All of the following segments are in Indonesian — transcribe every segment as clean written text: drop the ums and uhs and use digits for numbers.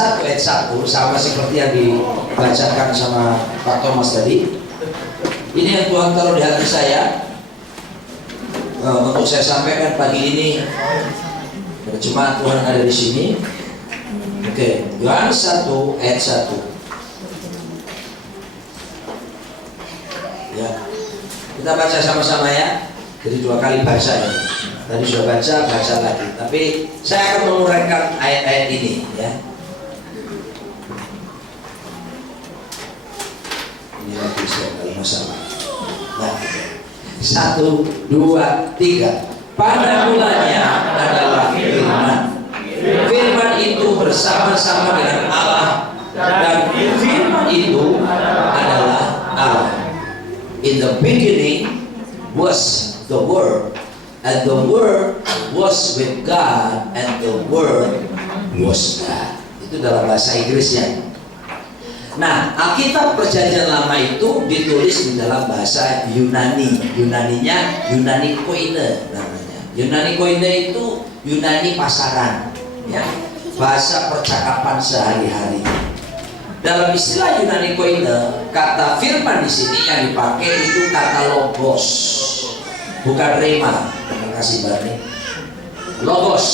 1 ayat 1 sama seperti yang dibacakan sama Pak Thomas tadi. Ini yang Tuhan taruh di hati saya untuk saya sampaikan pagi ini. Cuma Tuhan ada di sini. Oke, Yohanes 1 ayat 1. Ya, kita baca sama-sama ya. Jadi 2 kali baca ya. Tadi sudah baca lagi. Tapi saya akan menguraikan ayat-ayat ini ya. Ini lagi saya kalau masalah. Nah, 1, 2, 3. Pada mulanya adalah firman. Firman itu bersama-sama dengan Allah, dan firman itu adalah Allah. In the beginning was the Word, and the Word was with God, and the Word was God. Itu dalam bahasa Inggrisnya. Nah, Alkitab Perjanjian Lama itu ditulis di dalam bahasa Yunani. Yunaninya Yunani Koine namanya. Yunani Koine itu Yunani pasaran, ya, bahasa percakapan sehari-hari. Dalam istilah Yunani Koine, kata firman di sini yang dipakai itu kata logos, bukan rema. Terima kasih Bani. Logos,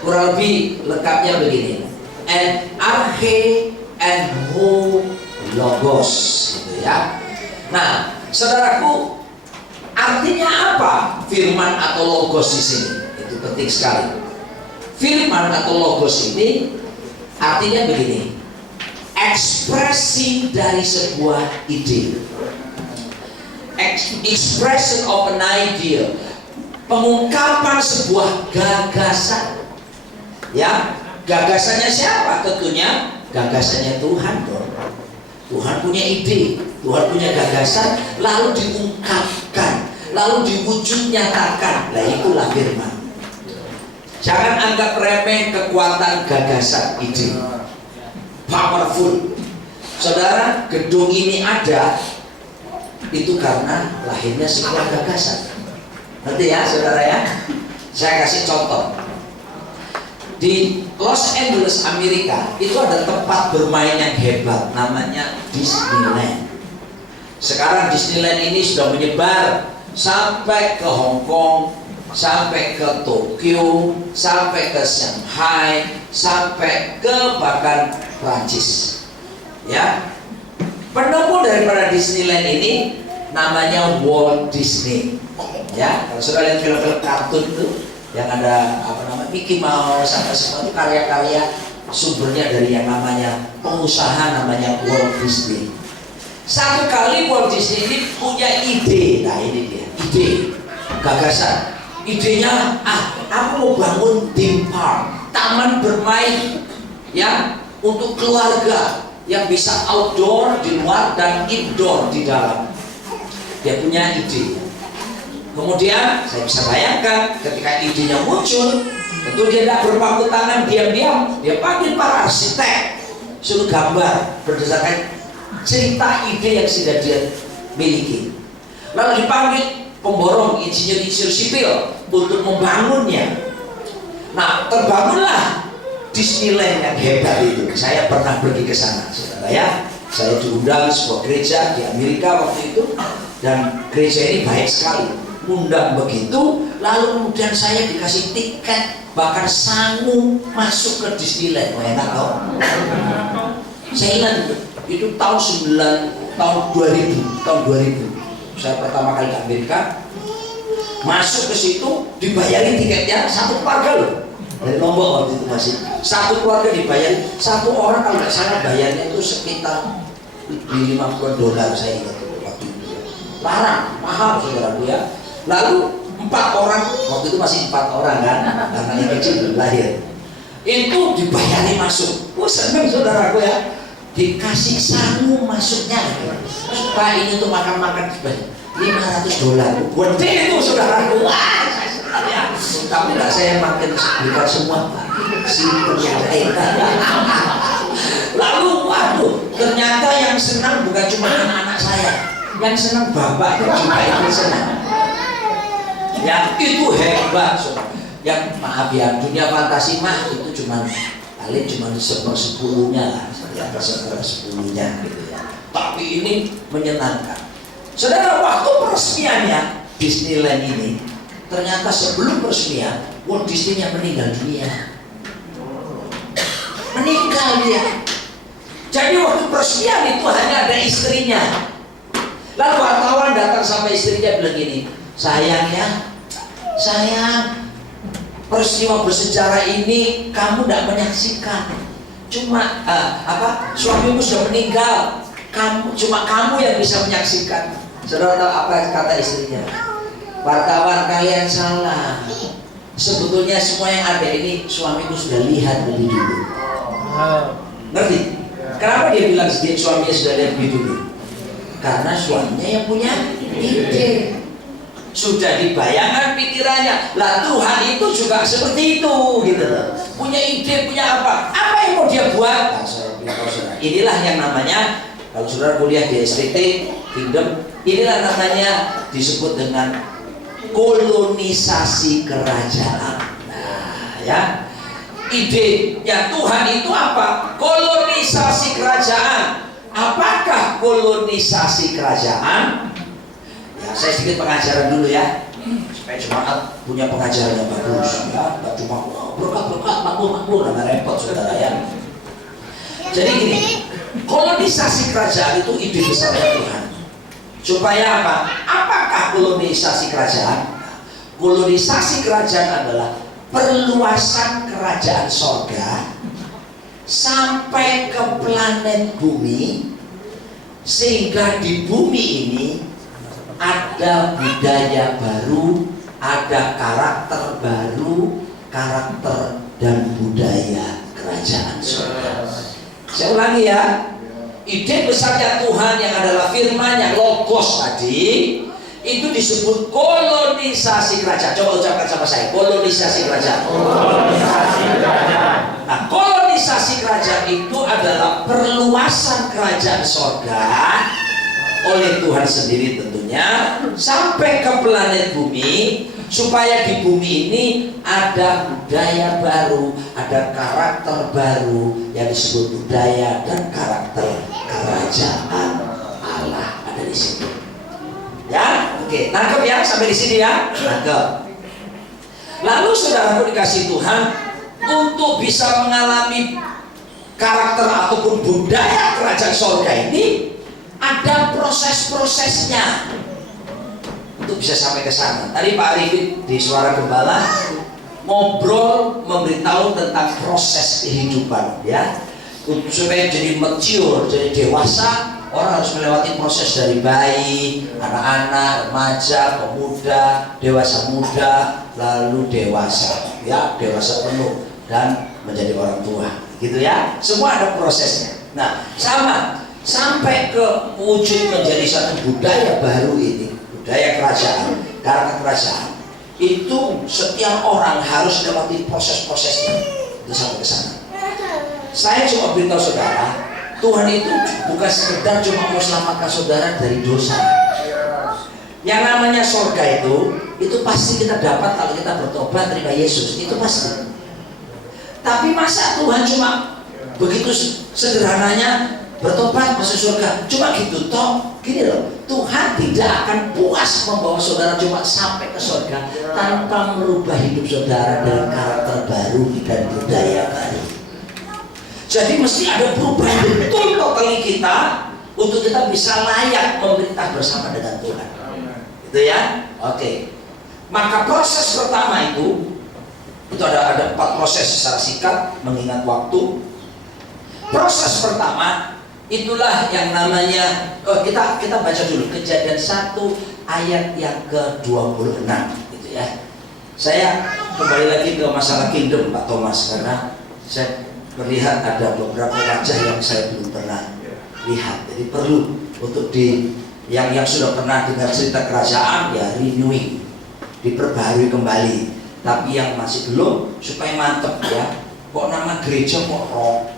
kurang lebih lengkapnya begini. And arche and ho logos, gitu ya. Nah, saudaraku, artinya apa firman atau logos di sini? Itu penting sekali. Firman atau logos ini artinya begini: ekspresi dari sebuah ide, expression of an idea, pengungkapan sebuah gagasan. Ya, gagasannya siapa? Tentunya gagasannya Tuhan dong. Tuhan punya ide, Tuhan punya gagasan, lalu diungkapkan, lalu diwujud nyatakan. Nah, itulah firman. Jangan anggap remeh kekuatan gagasan ide. Powerful. Saudara, gedung ini ada itu karena lahirnya sebuah gagasan. Ngerti ya saudara ya? Saya kasih contoh. Di Los Angeles, Amerika, itu ada tempat bermain yang hebat, namanya Disneyland. Sekarang Disneyland ini sudah menyebar sampai ke Hong Kong, sampai ke Tokyo, sampai ke Shanghai, sampai ke bahkan Prancis. Ya, penemu daripada Disneyland ini namanya Walt Disney. Ya, kalau sudah lihat film-film kartun itu yang ada apa namanya Mickey Mouse sampai semua itu karya-karya sumbernya dari yang namanya pengusaha namanya Walt Disney. Satu kali Walt Disney ini punya ide. Nah, ini dia ide, gagasan. Idenya, aku mau bangun theme park, taman bermain, ya, untuk keluarga yang bisa outdoor di luar dan indoor di dalam. Dia punya ide. Kemudian saya bisa bayangkan ketika idenya muncul, tentu dia tidak berpangku tangan diam-diam. Dia panggil para arsitek, suruh gambar berdasarkan cerita ide yang sudah dia miliki. Lalu dipanggil pemborong, insinyur-insinyur sipil untuk membangunnya. Nah, terbangunlah Disneyland yang hebat itu. Saya pernah pergi ke sana, saudara ya. Saya diundang sebuah gereja di Amerika waktu itu, dan gereja ini baik sekali. Undang begitu, lalu kemudian saya dikasih tiket, bahkan sangu masuk ke Disneyland. Wah, enak loh. Saya ingat itu tahun 2000. Saya pertama kali ke Amerika, masuk ke situ, dibayarin tiketnya satu keluarga loh. Dari Lombok waktu itu masih satu keluarga dibayar, satu orang kalau nggak salah bayarnya itu sekitar $50 saya ingat waktu itu. Larang, mahal saudaraku ya. Lalu 4 orang, waktu itu masih 4 orang kan, karena yang kecil belum lahir. Itu dibayari masuk. Wah, seneng saudaraku ya. Dikasih sangu masuknya. Pak, ini untuk makan-makan $500. Gede itu saudaraku. Wah, ya. Tapi enggak, saya makin bukan semua Pak. Simpen yang lain. Lalu, waduh, ternyata yang senang bukan cuma anak-anak saya, yang senang bapak itu juga ikut senang. Ya, itu hebat. Yang maaf ya, dunia fantasi mah itu cuma paling cuma 1/10-nya lah, di atas 1/10-nya gitu ya. Tapi ini menyenangkan. Saudara, waktu peresmiannya Disneyland ini, ternyata sebelum peresmian Walt Disney-nya meninggal dunia. Meninggal dia. Jadi waktu peresmian itu hanya ada istrinya. Lalu wartawan datang sampai istrinya bilang gini, sayang ya, sayang, peristiwa bersejarah ini kamu tidak menyaksikan. Cuma suamimu sudah meninggal, cuma kamu yang bisa menyaksikan. Saudara tahu apa kata istrinya? Wartawan, kalian salah. Sebetulnya semua yang ada ini suamiku sudah lihat lebih dulu. Ngerti? Kenapa dia bilang suaminya sudah lihat lebih dulu? Karena suaminya yang punya ide, sudah dibayangkan pikirannya. Lah Tuhan itu juga seperti itu, gitu loh. Punya ide, punya apa yang mau dia buat. Nah, saudara, inilah yang namanya, kalau saudara kuliah di STT Kingdom, inilah namanya disebut dengan kolonisasi kerajaan. Nah, ya, ide ya Tuhan itu apa? Kolonisasi kerajaan. Apakah kolonisasi kerajaan? Ya, saya sedikit pengajaran dulu ya, supaya jemaat punya pengajaran yang bagus ya, nggak cuma berkat makmur, nggak repot saudara ya. Jadi gini, kolonisasi kerajaan itu ide besarnya Tuhan. Supaya apa? Apakah kolonisasi kerajaan? Kolonisasi kerajaan adalah perluasan kerajaan sorga sampai ke planet bumi, sehingga di bumi ini ada budaya baru, ada karakter baru, karakter dan budaya kerajaan sorga. Saya ulangi ya, ide besarnya Tuhan yang adalah firman-Nya, logos tadi, itu disebut kolonisasi kerajaan. Coba ucapkan sama saya, kolonisasi kerajaan. Kolonisasi kerajaan. Nah, kolonisasi kerajaan itu adalah perluasan kerajaan sorga oleh Tuhan sendiri tentunya sampai ke planet bumi, supaya di bumi ini ada budaya baru, ada karakter baru yang disebut budaya dan karakter kerajaan Allah ada di sini. Ya, oke, nangkep ya sampai di sini ya, nangkep. Lalu saudaraku dikasih Tuhan, untuk bisa mengalami karakter ataupun budaya kerajaan sorga ini ada proses-prosesnya untuk bisa sampai ke sana. Tadi Pak Arifin di Suara Gembala ngobrol memberitahu tentang proses kehidupan ya, supaya jadi mature, jadi dewasa. Orang harus melewati proses dari bayi, anak-anak, remaja, pemuda, dewasa muda, lalu dewasa, ya dewasa penuh dan menjadi orang tua, gitu ya. Semua ada prosesnya. Nah, sama sampai ke wujud menjadi satu budaya baru ini, budaya kerajaan, karakter kerajaan. Itu setiap orang harus melewati proses-prosesnya untuk sampai ke sana. Saya cuma beritahu saudara, Tuhan itu bukan sekedar cuma mau selamatkan saudara dari dosa. Yang namanya surga itu pasti kita dapat kalau kita bertobat terima Yesus, itu pasti. Tapi masa Tuhan cuma begitu sederhananya bertobat masuk surga, cuma gitu toh? Gini loh, Tuhan tidak akan puas membawa saudara cuma sampai ke surga tanpa merubah hidup saudara dengan karakter baru dan budaya baru. Jadi mesti ada perubahan betul totali kita untuk kita bisa layak memerintah bersama dengan Tuhan. Gitu ya? Oke. Maka proses pertama itu ada 4 proses secara singkat mengingat waktu. Proses pertama itulah yang namanya kita baca dulu Kejadian 1 ayat yang ke-26 gitu ya. Saya kembali lagi ke masalah kingdom Pak Thomas karena saya melihat ada beberapa wajah yang saya belum pernah lihat. Jadi perlu untuk yang sudah pernah dengar cerita kerajaan ya renewing, diperbaharui kembali. Tapi yang masih belum supaya mantep ya. Kok nama gereja kok roh?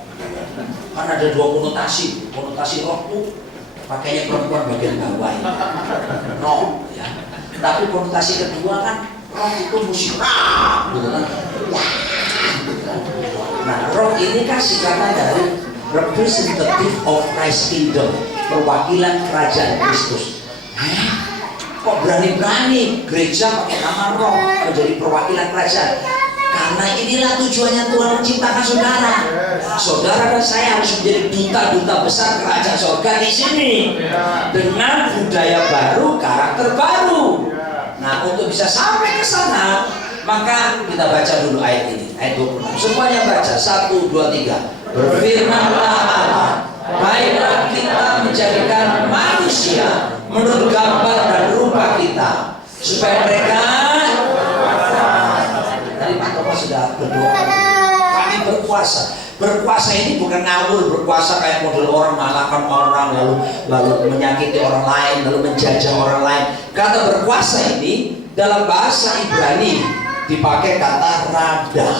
Kan ada 2 konotasi. Konotasi roh tuh pakainya perempuan bagian bawah ya. Roh ya. Tapi konotasi kedua kan roh itu musik gitu kan. Nah, roh ini kan singkatan dari representative of Christ Kingdom, perwakilan kerajaan Kristus. Kok berani-berani gereja pakai nama roh menjadi perwakilan kerajaan? Karena inilah tujuannya Tuhan menciptakan saudara. Saudara dan saya harus menjadi duta-duta besar kerajaan surga di sini dengan budaya baru, karakter baru. Nah, untuk bisa sampai ke sana, maka kita baca dulu ayat ini, ayat 26. Semuanya baca, 1, 2, 3. Berfirmanlah Allah, baiklah kita menjadikan manusia menurut gambar dan rupa kita, supaya mereka, tadi Pak Toko sudah berdoa, kami berkuasa. Berkuasa ini bukan ngawur berkuasa kayak model orang mengalahkan orang, lalu menyakiti orang lain, lalu menjajah orang lain. Kata berkuasa ini dalam bahasa Ibrani dipakai kata radah.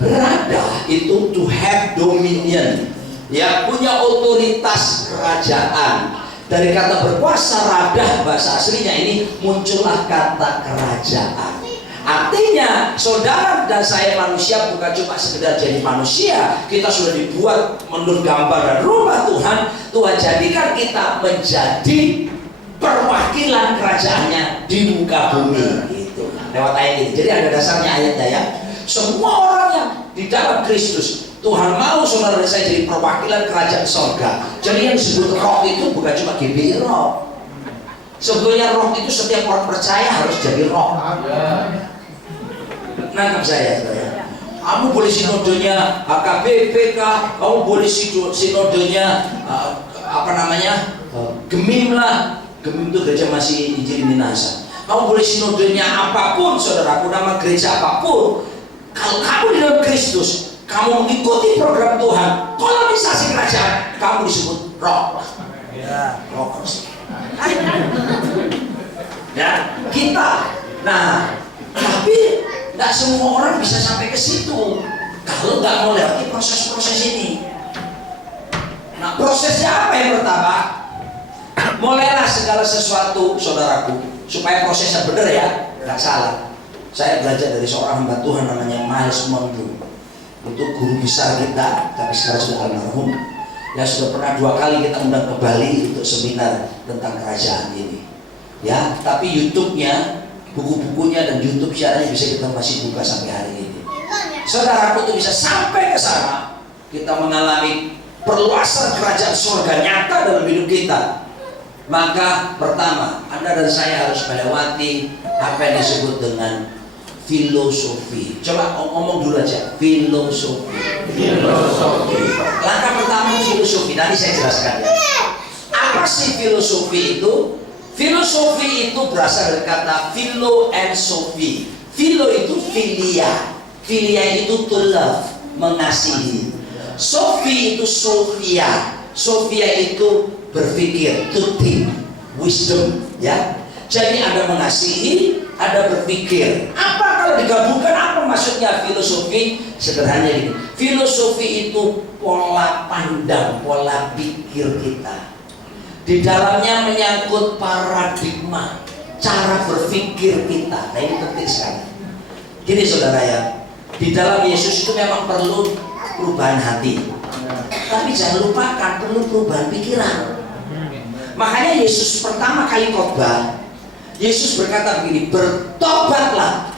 Radah itu to have dominion, ya, punya otoritas kerajaan. Dari kata berkuasa radah bahasa aslinya ini muncullah kata kerajaan. Artinya saudara dan saya manusia bukan cuma sekedar jadi manusia, kita sudah dibuat menurut gambar dan rupa Tuhan. Tuhan jadikan kita menjadi perwakilan kerajaannya di muka bumi gitu. Lewat ayat ini. Jadi ada dasarnya ayatnya ya. Semua orang yang di dalam Kristus, Tuhan mau saudara dan saya jadi perwakilan kerajaan sorga. Jadi yang disebut roh itu bukan cuma GBI roh. Sebetulnya roh itu setiap orang percaya harus jadi roh. Nangkep saya. Kamu boleh sinodenya HKBP, kamu boleh sinodenya Gemim lah. Gemim itu gereja masih Injil Minasa. Kamu boleh sinodenya apapun, saudaraku, nama gereja apapun. Kalau kamu di dalam Kristus, kamu mengikuti program Tuhan, kolonisasi kerajaan, kamu disebut roh. Roh. Ya, kita. Nah, tapi tidak semua orang bisa sampai ke situ kalau nggak melewati proses-proses ini. Nah, prosesnya apa yang pertama? Mulailah segala sesuatu, saudaraku, supaya prosesnya benar ya, nggak salah. Saya belajar dari seorang hamba Tuhan namanya Miles Monroe. Itu guru besar kita, tapi sekarang sudah almarhum. Yang sudah pernah 2 kali kita undang ke Bali untuk seminar tentang kerajaan ini. Ya, tapi YouTube-nya, buku-bukunya dan YouTube siarannya bisa kita masih buka sampai hari ini. Saudaraku itu bisa sampai ke sana, kita mengalami perluasan kerajaan surga nyata dalam hidup kita. Maka pertama, Anda dan saya harus melewati apa yang disebut dengan filosofi. Coba ngomong dulu aja, filosofi. Langkah pertama filosofi, nanti saya jelaskan ya. Apa sih filosofi itu? Filosofi itu berasal dari kata philo and sophie. Philo itu filia. Filia itu to love, mengasihi. Sophie itu Sophia. Sophia itu berpikir, to think, wisdom, ya. Jadi ada mengasihi, ada berpikir. Apa kalau digabungkan, apa maksudnya filosofi? Sederhana ini, filosofi itu pola pandang, pola pikir kita. Di dalamnya menyangkut paradigma, cara berpikir kita. Nah, ini penting sekali. Gini saudara ya, di dalam Yesus itu memang perlu perubahan hati, tapi jangan lupakan perlu perubahan pikiran. Makanya Yesus pertama kali khotbah, Yesus berkata begini, bertobatlah.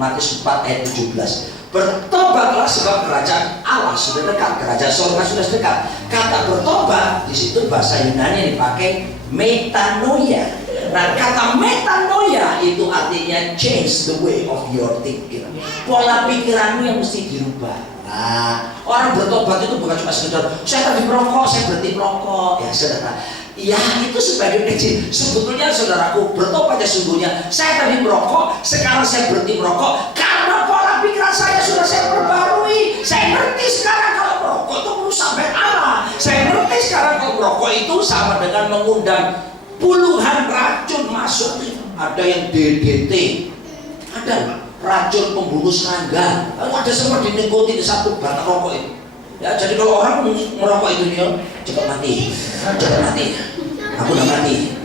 Matius 4 ayat 17. Bertobatlah sebab kerajaan Allah sudah dekat, kerajaan surga sudah dekat. Kata bertobat di situ bahasa Yunani yang dipakai metanoia. Nah, kata metanoia itu artinya change the way of your thinking. Pola pikiranmu yang mesti dirubah. Nah, orang bertobat itu bukan cuma sekedar saya tadi merokok, saya berhenti merokok. Ya, saudara. Ya, itu sebagai kecil. Sebetulnya saudaraku, bertobat ya sungguhnya. Saya tadi merokok, sekarang saya berhenti merokok karena pola pikiran saya sudah saya perbarui. Saya ngerti sekarang kalau merokok itu merusak Allah. Saya ngerti sekarang kalau merokok itu sama dengan mengundang puluhan racun masuk. Ada yang DDT, ada racun pembunuh serangga, lalu ada semua di nikotin di satu batang rokok itu. Ya, jadi kalau orang merokok itu dia cepat mati, aku udah mati,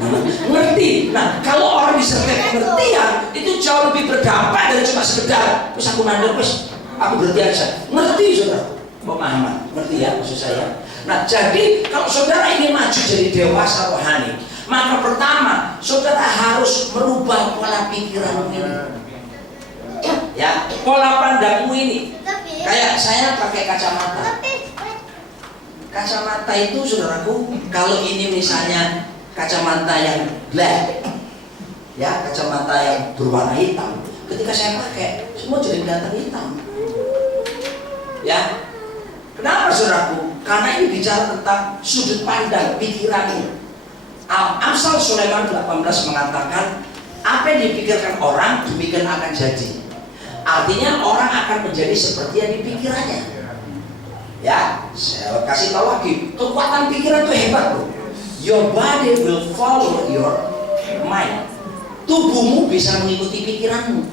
ngerti. Nah, kalau orang disertai pengertian itu jauh lebih berdampak dari cuma sekedar terus aku nandur terus Aku berarti aja. Ngerti saudara? Pemahaman, ngerti ya maksud saya? Nah, jadi kalau saudara ingin maju jadi dewasa rohani, maka pertama saudara harus merubah pola pikiranmu ini. Ya, pola pandangmu ini. Kayak saya pakai kacamata. Kacamata itu saudaraku, kalau ini misalnya kacamata yang black, ya kacamata yang berwarna hitam, ketika saya pakai semua jadi kelihatan hitam. Ya, kenapa saudaraku? Karena ini bicara tentang sudut pandang pikiranmu. Amsal Sulaiman 18 mengatakan, apa yang dipikirkan orang demikian akan jadi. Artinya orang akan menjadi seperti yang dipikirannya. Ya, saya kasih tahu lagi, kekuatan pikiran itu hebat loh. Your body will follow your mind. Tubuhmu bisa mengikuti pikiranmu.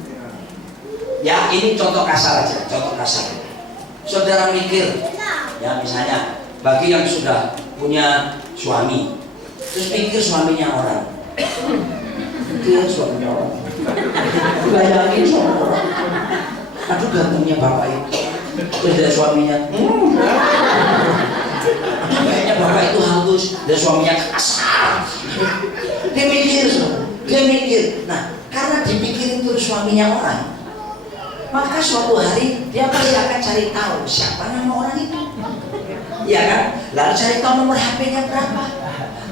Ya, ini contoh kasar aja, contoh kasar. Saudara mikir, ya misalnya bagi yang sudah punya suami, terus pikir suaminya orang, pikir suaminya orang, bayangin suami orang, aduh gantengnya bapak itu, terus dari suaminya, kayaknya bapak itu halus, dan suaminya kasar. Dia mikir, nah karena dipikirin terus suaminya orang, maka suatu hari dia pasti akan cari tahu siapa nama orang itu, ya kan? Lalu cari tahu nomor HP-nya berapa,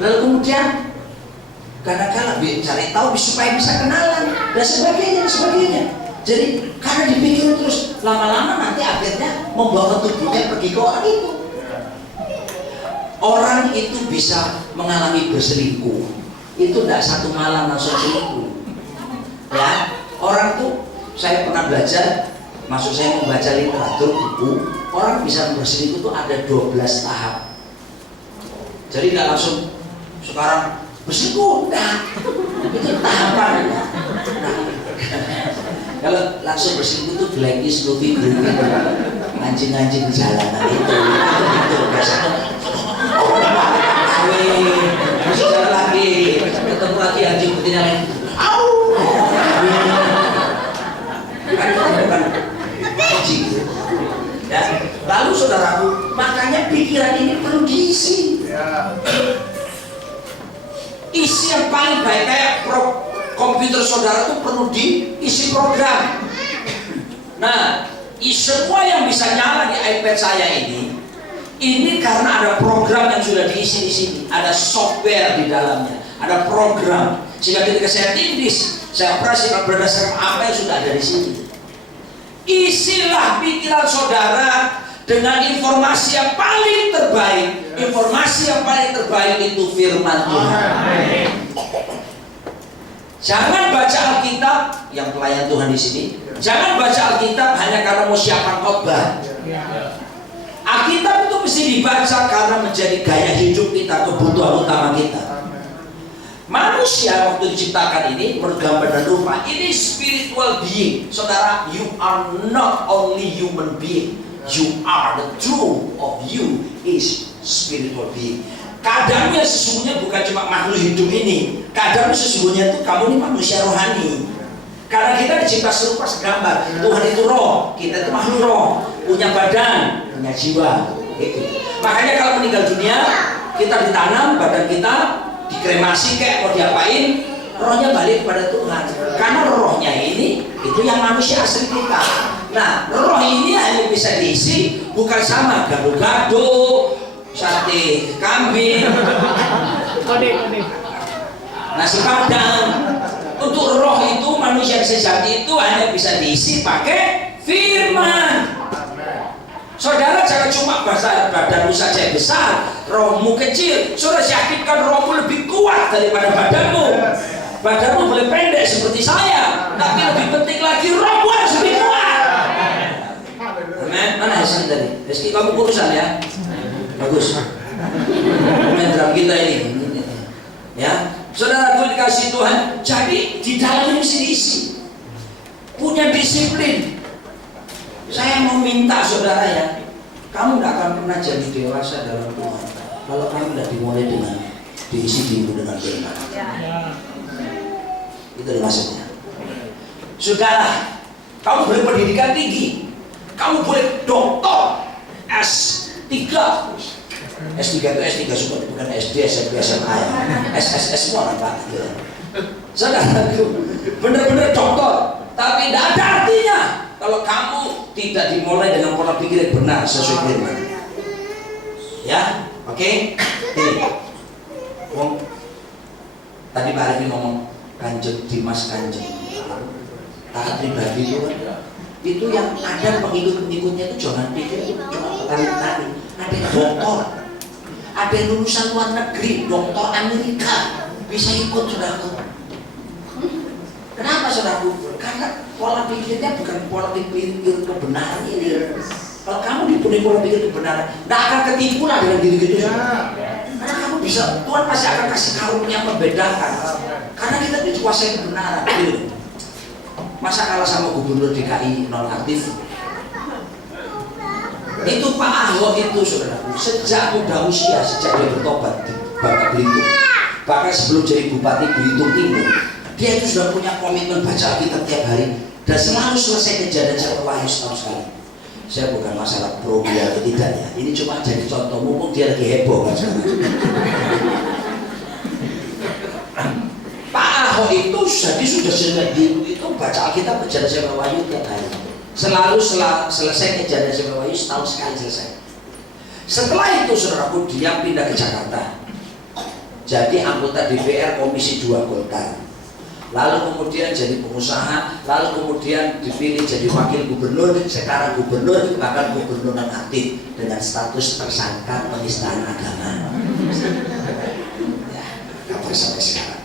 lalu kemudian kadang-kadang cari tahu supaya bisa kenalan dan sebagainya. Jadi karena dipikirin terus, lama-lama nanti akhirnya membawa tubuhnya pergi ke orang itu. Orang itu bisa mengalami berselingkuh, itu tidak satu malam langsung selingkuh. Ya, orang tuh, saya pernah belajar, maksud saya membaca literatur buku, orang bisa berselingkuh itu ada 12 tahap. Jadi tidak langsung sekarang berselingkuh, nah itu tahapan. Nah, kalau langsung berselingkuh itu blacklist, groovy, anjing-anjing di jalanan itu biasanya. Masih jalan lagi, ketemu lagi anjing betina lain. Bukan anjing. Ya. Lalu saudaraku, makanya pikiran ini perlu diisi. Isi yang paling baik, kayak komputer saudara itu perlu diisi program. Nah, semua yang bisa nyala di iPad saya ini karena ada program yang sudah diisi di sini, ada software di dalamnya, ada program. Sehingga ketika saya tindis, saya operasikan berdasarkan apa yang sudah ada di sini. Isilah pikiran saudara dengan informasi yang paling terbaik. Informasi yang paling terbaik itu firman Tuhan. Jangan baca Alkitab, yang pelayan Tuhan di sini. Jangan baca Alkitab hanya karena mau siapkan khotbah. Alkitab itu mesti dibaca karena menjadi gaya hidup kita, kebutuhan utama kita. Manusia waktu diciptakan ini bergambar dan rupa, ini spiritual being. Saudara, you are not only human being, you are the truth of you is spiritual being. Keadaannya sesungguhnya bukan cuma makhluk hidup ini. Keadaannya sesungguhnya itu kamu ini manusia rohani. Karena kita dicipta serupa segambar. Tuhan itu roh, kita itu makhluk roh, punya badan, punya jiwa. Gitu. Makanya kalau meninggal dunia, kita ditanam, badan kita dikremasi kayak mau diapain, rohnya balik kepada Tuhan. Karena rohnya ini itu yang manusia asli kita. Nah, roh ini hanya bisa diisi bukan sama gado-gado, sate kambing, nasi padang. Untuk roh itu, manusia sejati itu hanya bisa diisi pakai firman. Saudara jangan cuma badanmu saja besar, rohmu kecil. Saudara yakinkan rohmu lebih kuat daripada badanmu. Badanmu boleh pendek seperti saya, tapi lebih penting lagi rohmu harus lebih kuat. Amen. Mana Rizky tadi? Rizky, kamu kurusan ya? Bagus. Main drum kita ini. Ya, saudara dikasih Tuhan. Jadi di dalamnya mesti diisi. Punya disiplin. Saya mau minta saudara ya, kamu tidak akan pernah jadi dewasa dalam Tuhan kalau kamu tidak dimulai dengan diisi diri dengan firman. Itu maksudnya. Saudara, kamu boleh pendidikan tinggi, kamu boleh doktor S3. S3 itu S3 semua, bukan SD, SMP, SMA ya. SSS semua Pak. Saudaraku, benar-benar doktor, tapi tidak ada artinya kalau kamu tidak dimulai dengan pola pikir yang benar sesuai firman. Ya, oke. Ini. Tadi Pak Arifin ngomong Kanjeng Dimas Kanjeng. Taat pribadi itu yang ada pengikut-pengikutnya itu jangan pikir itu cuma petani-petani. Ada doktor, ada lulusan luar negeri, doktor Amerika bisa ikut saudaraku. Kenapa saudaraku? Karena pola pikirnya bukan pola pikir kebenaran ini. Kalau kamu dipenuhi pola pikir kebenaran, tidak akan ketipu lah dengan diri-diri gitu. Karena kamu bisa, Tuhan pasti akan kasih karunia membedakan. Karena kita dikuasai kebenaran. Gitu. Masa kalah sama gubernur DKI nonaktif? Itu Pak Ahok itu saudaraku, sejak muda usia, sejak dia bertobat di Bangka Belitung, bahkan sebelum jadi Bupati Belitung Timur, dia itu sudah punya komitmen baca Alkitab tiap hari dan selalu selesai kejadian satu wahyu setahun sekali. Saya bukan masalah pro dia atau tidak ya, ini cuma jadi contoh, mumpung dia lagi heboh kan sekarang. Pak Ahok itu sudah sejak dulu itu baca Alkitab kejadian satu wahyu tiap hari. Selalu selesai kejadian satu wahyu setahun sekali selesai. Setelah itu saudaraku dia pindah ke Jakarta, jadi anggota DPR Komisi 2 Golkar. Lalu kemudian jadi pengusaha, lalu kemudian dipilih jadi wakil gubernur, sekarang gubernur, bahkan gubernur nonaktif dengan status tersangka penistaan agama. Ya, kabar sampai sekarang.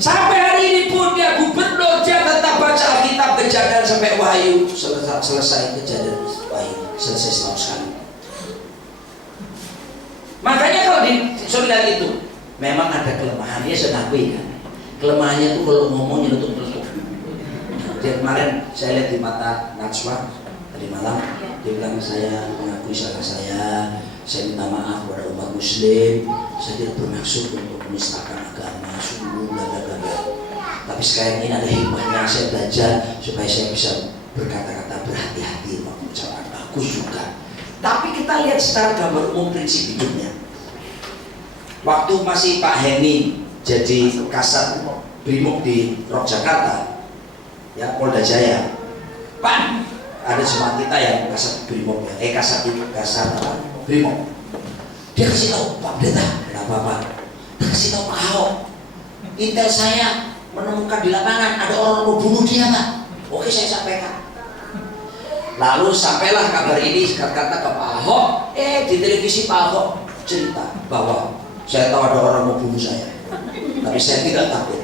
Sampai hari ini pun dia gubernur, dia tetap baca Alkitab kejadian sampai wahyu, selesai kejadian wahyu, selesai setahun sekali. Makanya kalau lihat itu, memang ada kelemahan, dia sudah akui kan. Kelemahannya itu kalau ngomong nyelutuk-nyelutuk. Dia kemarin saya lihat di mata Najwa tadi malam, dia bilang saya mengakui salah saya minta maaf kepada umat Muslim, saya tidak bermaksud untuk menistakan agama, sungguh bla-bla-bla. Tapi sekarang ini ada hikmahnya, saya belajar supaya saya bisa berkata-kata berhati-hati mengucapkan bagus juga. Tapi kita lihat secara gambar umum prinsip hidupnya. Waktu masih Pak Heni jadi Kasat Brimob di Rock Jakarta, ya Polda Jaya, Pak, ada jemaat kita yang Kasat Brimob ya, Kasat Brimob. Dia kasih tahu Pak Pendeta, kenapa Pak? Dia kasih tahu Pak Ahok, intel saya menemukan di lapangan ada orang mau bunuh dia Pak. Oke saya sampaikan. Lalu sampailah kabar ini kata ke Pak Ahok, di televisi Pak Ahok cerita bahwa saya tahu ada orang mau bunuh saya, tapi saya tidak takut.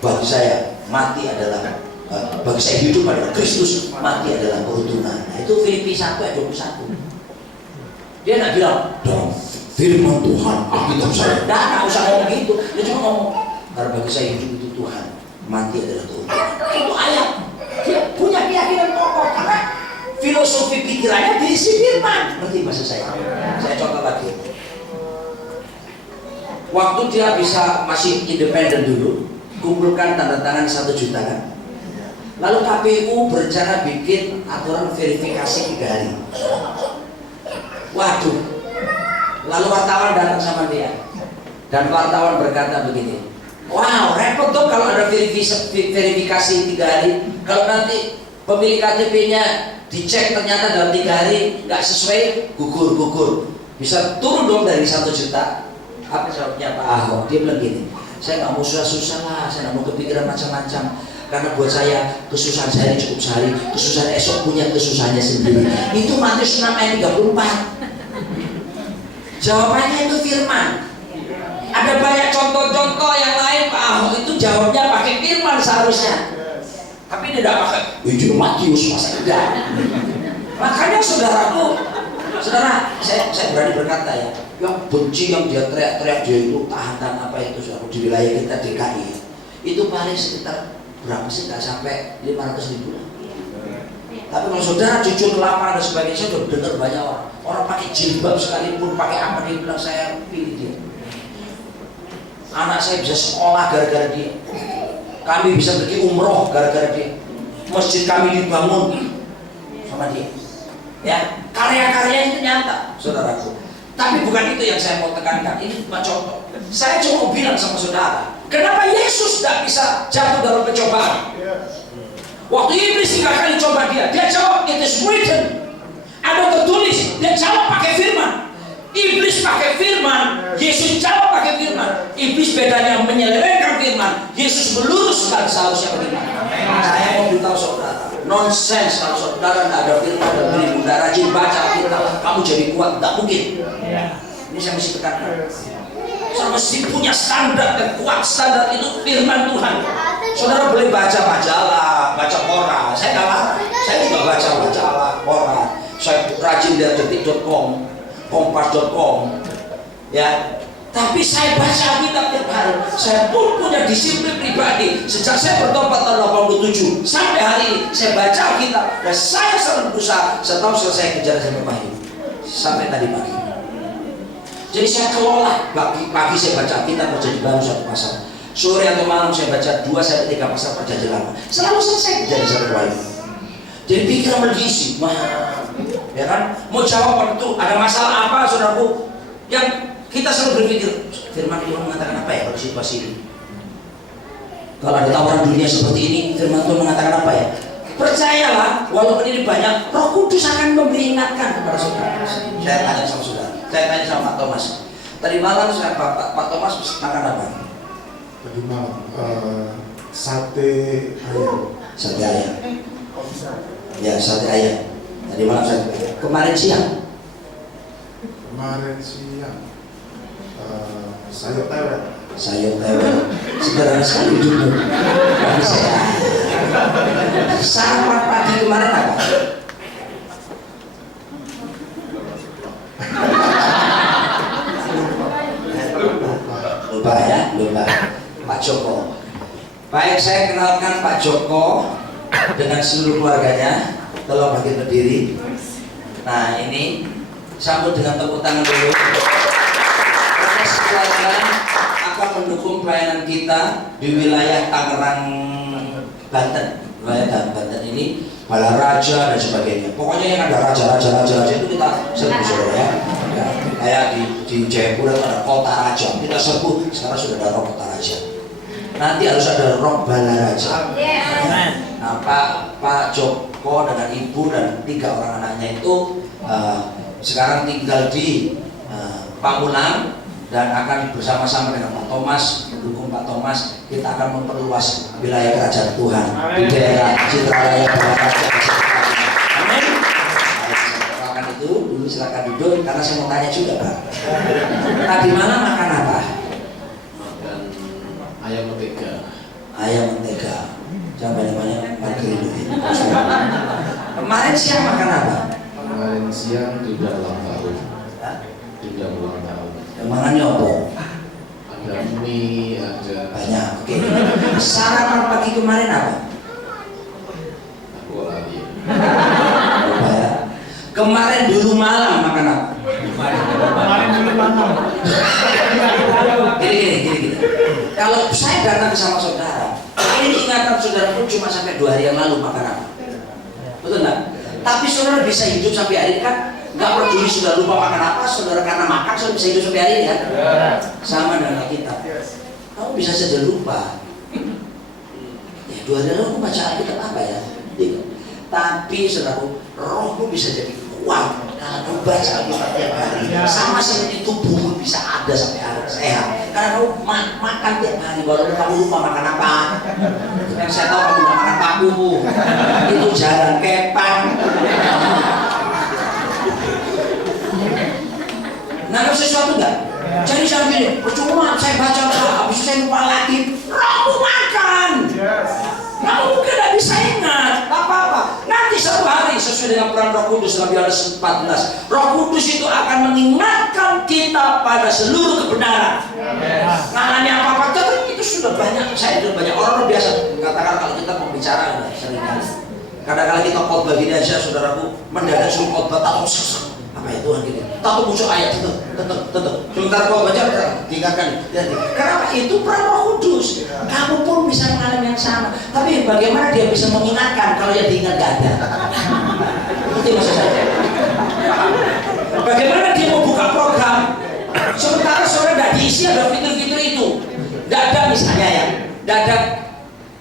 Bagi saya mati adalah bagi saya hidup adalah Kristus, mati adalah keuntungan. Nah, itu Filipi 1 ayat 21. Dia tidak bilang dalam firman Tuhan Alkitab saya. Tidak usah ngomong gitu. Dia cuma ngomong karena bagi saya hidup itu Tuhan, mati adalah keuntungan. Itu ayat. Dia punya keyakinan kokoh karena filosofi pikirannya diisi firman. Ngerti maksud saya? Saya contoh lagi. Waktu dia bisa masih independen dulu, kumpulkan tanda tangan 1 juta kan. Lalu KPU berencana bikin aturan verifikasi 3 hari. Waduh. Lalu wartawan datang sama dia, dan wartawan berkata begini, wow repot dong kalau ada verifikasi 3 hari. Kalau nanti pemilik KTP-nya dicek ternyata dalam 3 hari nggak sesuai, gugur. Bisa turun dong dari 1 juta. Apa jawabnya Pak Ahok? Dia bilang gini, saya nggak mau susah-susah lah, saya nggak mau kepikiran macam-macam. Karena buat saya kesusahan saya ini cukup sehari, kesusahan esok punya kesusahannya sendiri. Itu Matius 6 ayat 34. Jawabannya itu firman. Ada banyak contoh-contoh yang lain Pak Ahok itu jawabnya pakai firman seharusnya. Tapi dia tidak pakai Injil Matius, masa tidak. Makanya saudara, saya berani berkata ya, yang benci yang dia teriak-teriak dia itu tahan apa itu saudara, di wilayah kita DKI itu paling sekitar berapa sih, nggak sampai 500.000 lah. Tapi kalau saudara jujur lama dan sebagainya, saya sudah dengar banyak orang pakai jilbab sekalipun, pakai apa, dia bilang saya pilih dia. Anak saya bisa sekolah gara-gara dia, kami bisa pergi umroh gara-gara dia, masjid kami dibangun sama dia. Ya, karya-karya itu nyata, saudaraku. Tapi bukan itu yang saya mau tekankan. Ini cuma contoh. Saya cuma mau bilang sama saudara, kenapa Yesus tidak bisa jatuh dalam pencobaan? Waktu iblis 3 kali coba dia jawab, it is written. Ada tertulis, dia jawab pakai firman. Iblis pakai firman, Yesus jawab pakai firman. Iblis bedanya menyelewengkan firman, Yesus meluruskan seharusnya bagaimana. Saya mau beritahu saudara, nonsense kalau saudara tidak ada firman dan beribu, tidak rajin baca Alkitab, kamu jadi kuat, tidak mungkin. Ini saya mesti tekankan. Saudara mesti punya standar dan kuat standar itu firman Tuhan. Saudara boleh baca majalah, baca koran, saya nggak larang. Saya juga baca majalah, koran. Saya rajin lihat detik.com, kompas.com, ya. Tapi saya baca Alkitab tiap hari. Saya pun punya disiplin pribadi. Sejak saya bertobat tahun 87 sampai hari ini, saya baca Alkitab dan saya selalu berusaha. Saya tahu selesai kejar sampai pagi, sampai tadi pagi. Jadi saya kelola pagi saya baca Alkitab menjadi baru 1 pasal. Sore atau malam saya baca 2-3 pasal perjanjian lama. Selalu selesai kejar sampai pagi. Jadi pikiran berisi, ya kan? Mau jawaban itu ada masalah apa, saudaraku? Yang kita selalu berpikir, firman Tuhan mengatakan apa ya pada situasi ini? Kalau ada tawaran dunia seperti ini, firman Tuhan mengatakan apa ya? Percayalah, walaupun ini banyak, Roh Kudus akan memperingatkan kepada saudara. Saya tanya sama saudara, saya tanya sama Pak Thomas. Tadi malam Pak Thomas makan apa? Tadi malam sate ayam. Sate ayam. Ya, sate ayam. Tadi malam sate ayam. Kemarin siang sayur tewel. Sayur tewel. Sederhana sekali dulu. Tapi saya sarapan pagi kemarin apa? Lupa ya, lupa. Pak Joko. Baik, saya kenalkan Pak Joko dengan seluruh keluarganya. Tolong bagi berdiri. Nah, ini sambut dengan tepuk tangan dulu. Proses keluarga akan mendukung pelayanan kita di wilayah Tangerang, Banten. Wilayah Banten ini Balaraja dan sebagainya. Pokoknya yang ada raja itu kita serbu saudara ya. Kayak di Jayapura ada kota raja, kita serbu. Sekarang sudah ada roh kota raja. Nanti harus ada roh Balaraja. Nah, Pak Joko dengan ibu dan 3 orang anaknya itu sekarang tinggal di Pamulang dan akan bersama-sama dengan Pak Thomas, mendukung Pak Thomas, kita akan memperluas wilayah kerajaan Tuhan di daerah Citralaya Balaraja. Amin. Silakan itu dulu, silakan duduk karena saya mau tanya juga Pak. Tadi malam makan apa? Makan ayam mentega. Ayam mentega. Jangan banyak-banyak parkir dulu. Kemarin siang makan apa? Kemarin siang sudah ulang tahun. Sudah ulang tahun. Yang makannya apa? Ada mie, ada Banyak. Oke. Sarapan pagi kemarin apa? aku lagi. Lupa ya. Kemarin dulu malam makan apa? Kemarin dulu malam. Gini. Kalau saya datang sama saudara, ini ingatan saudara pun cuma sampai 2 hari yang lalu makan apa? Betul nggak? Tapi saudara bisa hidup sampai hari ini kan? Nggak peduli sudah lupa makan apa, saudara karena makan saudara bisa hidup sampai hari ini kan? Sama dengan kita. Kamu bisa saja lupa. Ya 2 hari lalu aku baca Alkitab apa ya? Tapi saudaraku, rohmu bisa jadi kuat karena kamu baca Alkitab tiap hari. Sama seperti tubuhmu bisa ada sampai hari sehat. Karena kamu makan tiap hari, walaupun kamu lupa makan apa. Yang saya tahu kamu nggak makan paku, itu jarang kepang. Nangkep sesuatu nggak? Jadi saya gini, percuma saya baca habis itu saya lupa lagi. Rohmu makan. Kamu mungkin tidak bisa ingat, tak apa-apa. Nanti satu hari sesuai dengan peran Roh Kudus dalam Yohanes 14, Roh Kudus itu akan mengingatkan kita pada seluruh kebenaran. Ngalami apa-apa itu sudah banyak. Saya sudah banyak orang biasa katakan kalau kita pembicara seringkali. Kadang-kadang kita khotbah gini aja, saudaraku, mendadak suruh khotbah tak apa itu gitu. Tak muncul ayat itu, tentu. Sebentar kau baca tinggalkan. Kenapa? Itu peran Roh Kudus. Kamu pun bisa mengalami yang sama. Tapi bagaimana dia bisa mengingatkan kalau yang diingat gak ada? Ngerti maksud saya? Bagaimana dia mau buka program sementara saudara tidak diisi ada fitur-fitur itu, tidak ada misalnya ya, tidak ada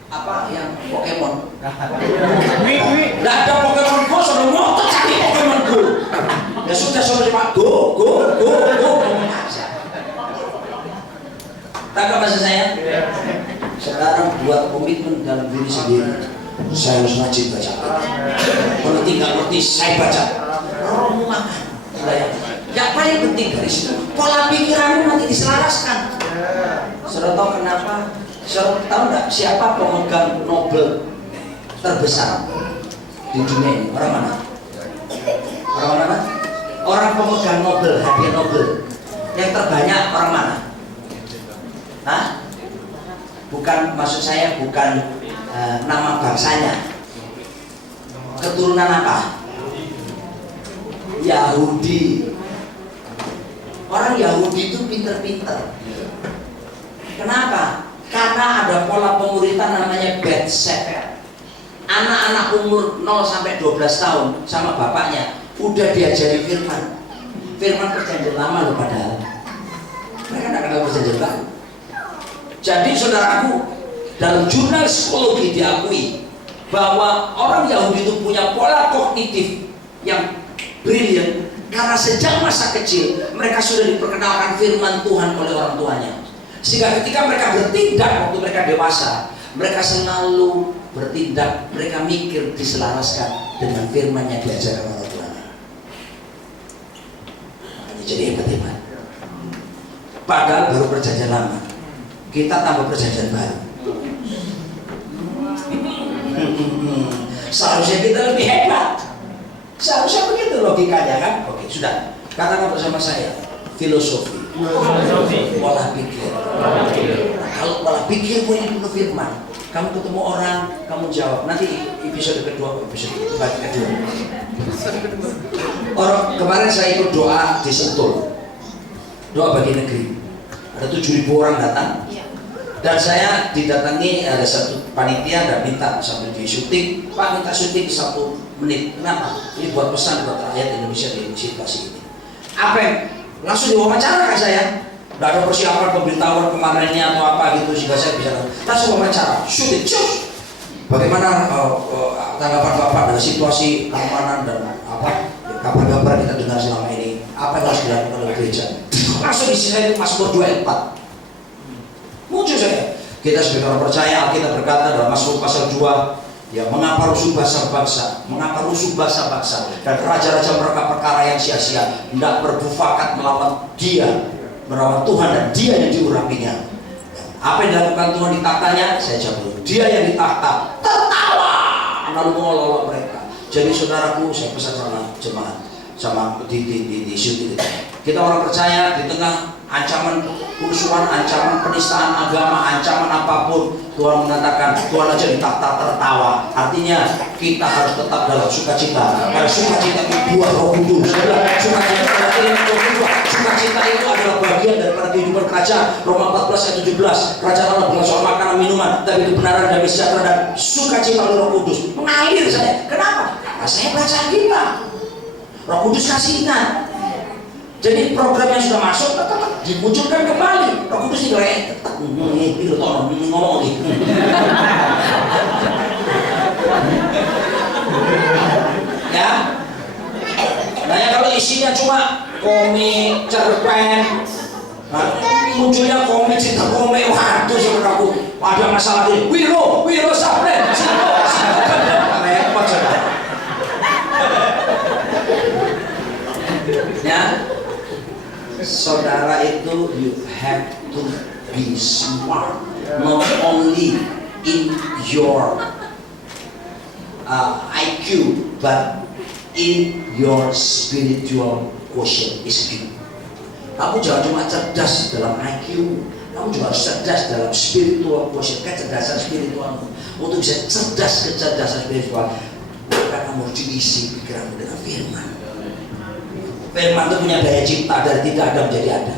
apa yang Pokemon, tidak ada Pokemon Go, saudara ngotot cari Pokemon Go, ya sudah saudara cuma go. Tangkap maksud saya? Sekarang buat komitmen dalam diri sendiri. Saya harus rajin baca. Kalau tidak ngerti, saya baca. Romo makan. Yang paling penting dari situ, pola pikiranmu nanti diselaraskan. Saudara tahu kenapa? Saudara tahu nggak siapa pemegang Nobel terbesar di dunia ini? Orang mana? Orang mana? Orang pemegang Nobel, hadiah Nobel yang terbanyak orang mana? Hah? Bukan, maksud saya bukan nama bangsanya. Keturunan apa? Yahudi. Orang Yahudi itu pinter-pinter. Kenapa? Karena ada pola pemuritan namanya bad shepherd. Anak-anak umur 0 sampai 12 tahun sama bapaknya udah diajari firman. Firman perjanjian lama loh padahal. Mereka tidak kenal perjanjian baru. Jadi saudaraku, dalam jurnal psikologi diakui bahwa orang Yahudi itu punya pola kognitif yang brilian karena sejak masa kecil mereka sudah diperkenalkan firman Tuhan oleh orang tuanya, sehingga ketika mereka bertindak waktu mereka dewasa, mereka selalu bertindak, mereka mikir diselaraskan dengan firman yang diajarkan orang tuanya. Makanya jadi hebat-hebat. Padahal baru perjanjian lama, kita tambah perjanjian baru. Seharusnya kita lebih hebat. Seharusnya begitu logikanya kan? Oke, sudah. Katakan bersama saya, filosofi. Pola pikir. Kalau pola pikirmu ini penuh firman, kamu ketemu orang, kamu jawab. Nanti episode kedua. Orang kemarin saya ikut doa di Sentul. Doa bagi negeri. Ada 7.000 orang datang. Dan saya didatangi ada satu panitia dan minta sambil di syuting, Pak minta syuting 1 menit. Kenapa? Ini buat pesan buat rakyat Indonesia di situasi ini. Apa yang langsung diwawancara kan saya? Tidak ada persiapan pemberitahuan kemarinnya atau apa gitu sehingga saya bisa langsung wawancara, syuting, cus. Bagaimana tanggapan Bapak dari situasi keamanan dan apa kabar-kabar kita dengar selama ini? Apa yang harus dilakukan oleh gereja? Langsung isi saya itu Mazmur 2:4. Muncul saya. Kita sebagai orang percaya, kita berkata dalam Mazmur pasal 2, ya mengapa rusuh bangsa-bangsa, mengapa rusuh bangsa-bangsa dan raja-raja mereka perkara yang sia-sia, hendak berbufakat melawan Dia, melawan Tuhan dan Dia yang diurapinya. Apa yang dilakukan Tuhan di tahtanya? Saya jawab, Dia yang di tahta tertawa lalu mengolok-olok mereka. Jadi saudaraku, saya pesan sama jemaat, sama di syuting itu. Kita orang percaya di tengah ancaman kerusuhan, ancaman penistaan agama, ancaman apapun, Tuhan mengatakan Tuhan aja di tahta tertawa. Artinya kita harus tetap dalam sukacita. Karena sukacita itu buah Roh Kudus. Sukacita itu adalah bagian daripada kehidupan kerajaan. Roma 14 ayat 17. Kerajaan Allah bukan soal makanan minuman, tapi kebenaran, damai sejahtera dan sukacita oleh Roh Kudus. Mengalir saya. Kenapa? Karena saya baca Alkitab. Roh Kudus kasih ingat. Jadi program yang sudah masuk tetap dimunculkan kembali. Roh Kudus ini ngomong gitu. Ya. Nah ya kalau isinya cuma komik, cerpen, munculnya komik, cerita komik, waduh seperti aku ada masalah ini. Wiro Saplen, repot saudara. Ya. Saudara itu you have to be smart, not only in your IQ, but in your spiritual quotient is good. Kamu jangan cuma cerdas dalam IQ, kamu juga harus cerdas dalam spiritual quotient, kecerdasan spiritual. Untuk bisa cerdas kecerdasan spiritual, maka kamu harus diisi pikiranmu dengan firman. Firman itu punya daya cipta dari tidak ada menjadi ada.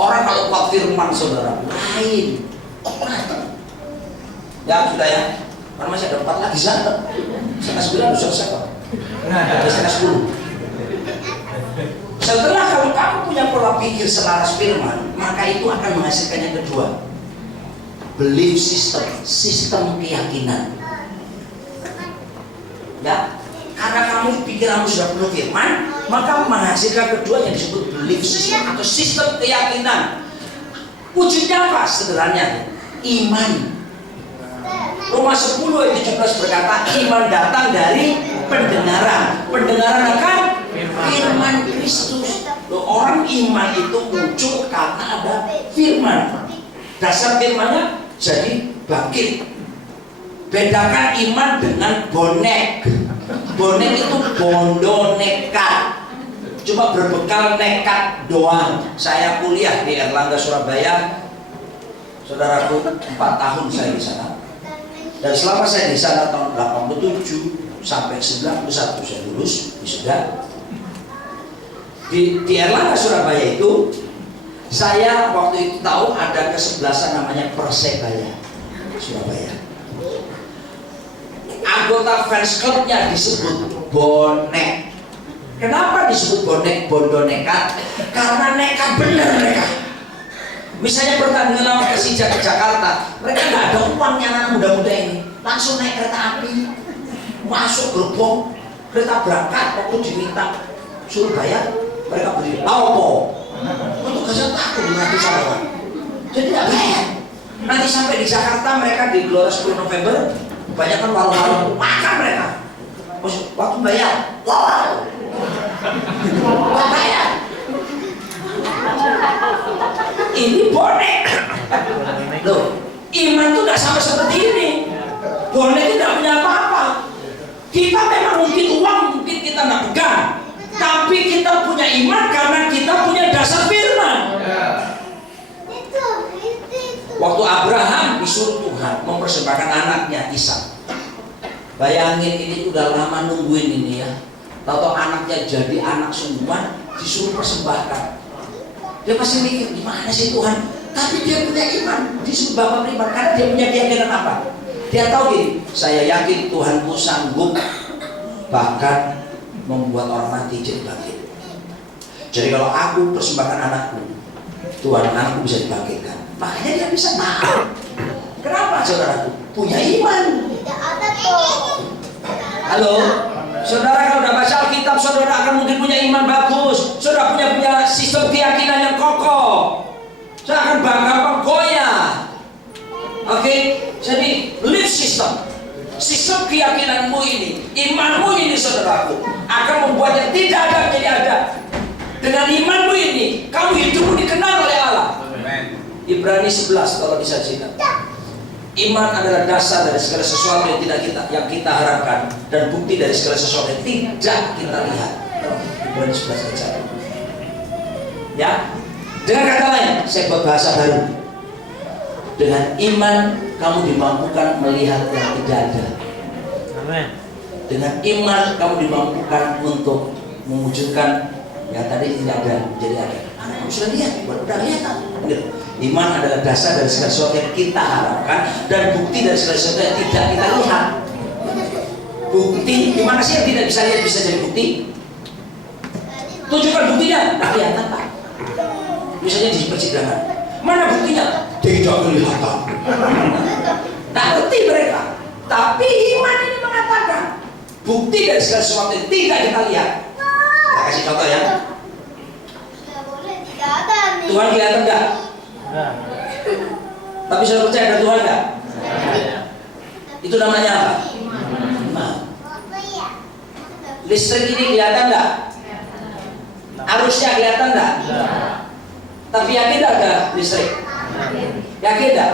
Orang kalau kuat firman saudara lain. Ya sudah ya. Karena masih ada 4 lagi sana. Saya 9 sudah selesai. setengah 10. Setelah kalau kamu punya pola pikir selaras firman, maka itu akan menghasilkan yang kedua, belief system, sistem keyakinan. Ya, karena kamu pikiranmu sudah penuh firman, maka menghasilkan kedua yang disebut belief system atau sistem keyakinan. Wujudnya apa? Sederhananya, iman. Roma 10 ayat 17 berkata, iman datang dari pendengaran. Pendengaran akan firman Kristus. Orang iman itu muncul karena ada firman. Dasar firmannya jadi bangkit. Bedakan iman dengan bonek. Bonek itu bondo nekat, cuma berbekal nekat doang. Saya kuliah di Erlangga Surabaya, saudaraku, 4 tahun saya di sana. Dan selama saya di sana tahun 87 sampai 91 saya lulus wisuda. Di Erlangga Surabaya itu saya waktu itu tahu ada kesebelasan namanya Persebaya Surabaya. Anggota fans clubnya disebut bonek. Kenapa disebut bonek bondo nekat? Karena nekat bener mereka. Misalnya pertandingan lawan Persija ke Jakarta, mereka nggak ada uangnya anak muda-muda ini, langsung naik kereta api, masuk gerbong, kereta berangkat. Waktu diminta suruh bayar, mereka beli laopo. Untuk kasih takut dengan saya, jadi tidak bayar. Nanti sampai di Jakarta mereka di Gelora 10 November, kebanyakan warung-warung makan mereka. Waktu bayar, wow, bayar. Ini bonek. Loh, iman itu nggak sama seperti ini. Bonek itu tidak punya apa-apa. Kita memang mungkin uang, mungkin kita nggak pegang, tapi kita punya iman karena kita punya dasar firman. Waktu Abraham disuruh Tuhan mempersembahkan anaknya Ishak. Bayangin, ini udah lama nungguin ini ya. Tahu-tahu anaknya jadi anak sungguhan, disuruh persembahkan. Dia pasti mikir, gimana sih Tuhan? Tapi dia punya iman, disebut Bapak beriman karena dia punya keyakinan apa? Dia tahu gini, saya yakin Tuhanku sanggup bahkan membuat orang mati jadi bangkit. Jadi kalau aku persembahkan anakku, Tuhan, anakku bisa dibangkitkan. Makanya dia bisa tahu. Kenapa saudaraku? Punya iman. Halo? Saudara kalau udah baca Alkitab, saudara akan mungkin punya iman bagus. Saudara punya sistem keyakinan yang kokoh. Saudara akan bangga goyah. Oke? Jadi belief system, sistem keyakinanmu ini, imanmu ini saudaraku, akan membuat yang tidak ada menjadi ada. Dengan imanmu ini, kamu hidupmu dikenal oleh Allah. Ibrani 11 kalau disajikan. Iman adalah dasar dari segala sesuatu yang kita harapkan dan bukti dari segala sesuatu yang tidak kita lihat. Ibrani 11 saja. Ya. Dengan kata lain, saya buat bahasa baru. Dengan iman kamu dimampukan melihat yang tidak ada. Amin. Dengan iman kamu dimampukan untuk mewujudkan yang tadi tidak ada menjadi ada. Kamu sudah lihat, udah lihat. Iman adalah dasar dari segala sesuatu yang kita harapkan dan bukti dari segala sesuatu yang tidak kita lihat. Bukti, gimana sih yang tidak bisa lihat bisa jadi bukti? Tunjukkan buktinya, tak kelihatan Pak. Misalnya di persidangan, mana buktinya? Tidak kelihatan. Tak ngerti mereka. Tapi iman ini mengatakan bukti dari segala sesuatu yang tidak kita lihat. Kita kasih contoh ya. Tuhan kelihatan enggak? Tapi sudah percaya ada Tuhan enggak? Itu namanya apa? Iman. Listrik ini kelihatan enggak? Arusnya kelihatan enggak? Tapi yakin enggak ada listrik? Yakin enggak?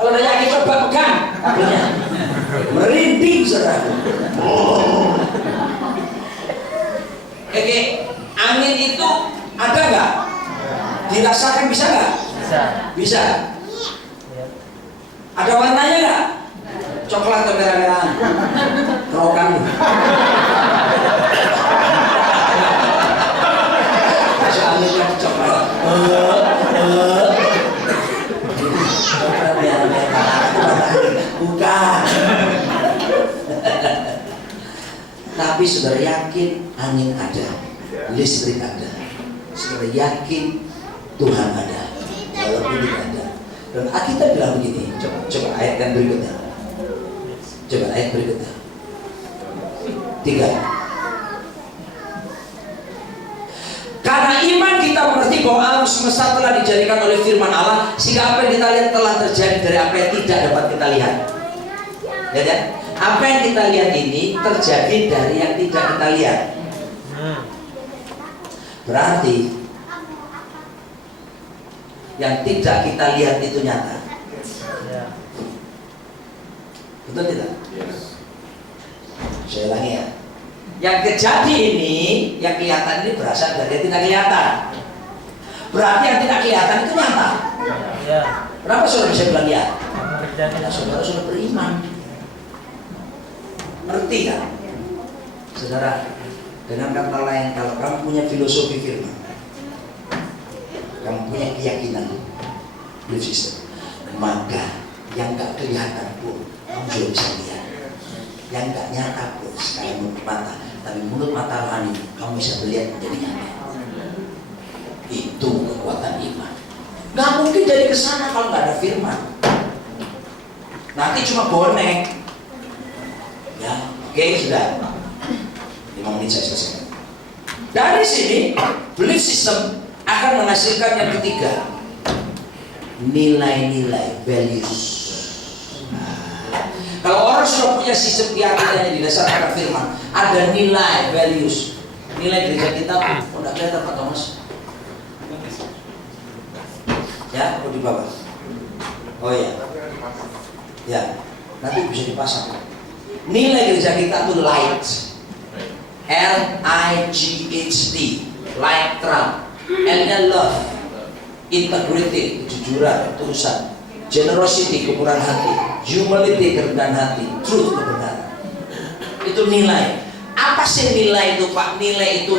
Kalau udah yakin coba pegang kabelnya. Merinding saudara. Oke, angin itu ada enggak? Dirasakan bisa enggak? Bisa. Ada warnanya enggak? Coklat atau merah-merahan? Rokan. Soalnya kan coklat. Coklat merah-merahan. Bukan. Tapi Tapi saudara yakin angin ada, listrik ada, saudara yakin Tuhan ada, walaupun tidak ada. Dan Alkitab bilang begini, coba ayat yang berikutnya. Coba ayat berikutnya. 3. Karena iman kita mengerti bahwa alam semesta telah dijadikan oleh firman Allah, sehingga apa yang kita lihat telah terjadi dari apa yang tidak dapat kita lihat. Ya kan? Apa yang kita lihat ini terjadi dari yang tidak kita lihat. Berarti yang tidak kita lihat itu nyata. Betul tidak? Saya ulangi ya. Yang terjadi ini, yang kelihatan ini berasal dari yang tidak kelihatan. Berarti yang tidak kelihatan itu nyata. Kenapa saudara bisa bilang ya? Karena saudara sudah beriman. Ngerti kan? Saudara, dengan kata lain, kalau kamu punya filosofi firman, kamu punya keyakinan, belief system, maka yang gak kelihatan pun kamu sudah bisa lihat. Yang gak nyata pun sekarang menurut mata, tapi menurut mata rohani kamu bisa melihat menjadi nyata. Itu kekuatan iman. Gak mungkin jadi kesana kalau gak ada firman. Nanti cuma bonek. Ya, oke, sudah 5 menit saya selesai. Dari sini belief system akan menghasilkan yang ketiga, nilai-nilai, values. Kalau orang sudah punya sistem keyakinannya didasarkan firman, ada nilai, values. Nilai gereja kita, udah kelihatan Pak Thomas? Ya, perlu di bawah. Oh ya, ya, nanti bisa dipasang. Nilai gereja kita itu light, L-I-G-H-T, light, terang. L-nya love, integrity, kejujuran, ketulusan, generosity, kemurahan hati, humility, kerendahan hati, truth, kebenaran. Itu nilai. Apa sih nilai itu Pak? Nilai itu,